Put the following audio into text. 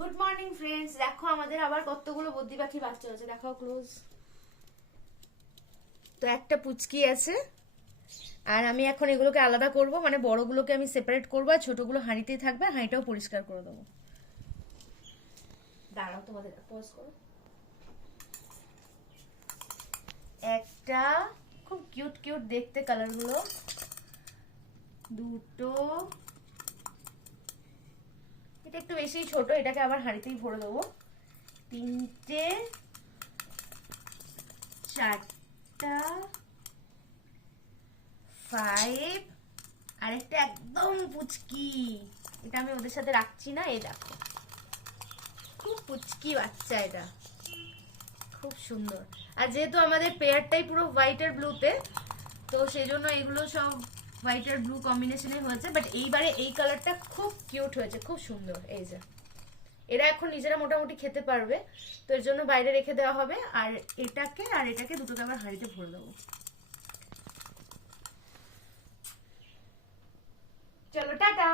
Good morning friends, দেখো আমাদের আবার কতগুলো বদ্রি পাখি বাচ্চা হয়েছে। দেখাও ক্লোজ। তো একটা পুচকি আছে, আর আমি এখন এগুলোকে আলাদা করব, মানে বড়গুলোকে আমি সেপারেট করবো আর ছোটগুলো হাঁড়িতেই থাকবে। হাঁড়িটাও পরিষ্কার করে দেবো। দাঁড়াও, তোমাদের পজ করো। একটা খুব কিউট কিউট দেখতে কালারগুলো, দুটো, এটা একটু বেশি ছোট, এটাকে আবার হাঁড়িতেই ভরে দেবো। তিনটে, চারটা, 5, আর একটা একদম পুচকি, এটা আমি ওদের সাথে রাখছি না। এই দেখো, খুব পুচকি বাচ্চা, এটা খুব সুন্দর। আর যেহেতু আমাদের পেয়ারটাই পুরো হোয়াইট আর ব্লুতে, তো সেই জন্য এগুলো সব হোয়াইট আর ব্লু কম্বিনেশনে হয়েছে। বাট এইবারে এই কালারটা খুব কিউট হয়েছে, খুব সুন্দর। এই যে এরা এখন নিজেরা মোটামুটি খেতে পারবে, তো এর জন্য বাইরে রেখে দেওয়া হবে। আর এটাকে দুটোকে আবার হাঁড়িতে ভরে দেবো। চলো টাটা।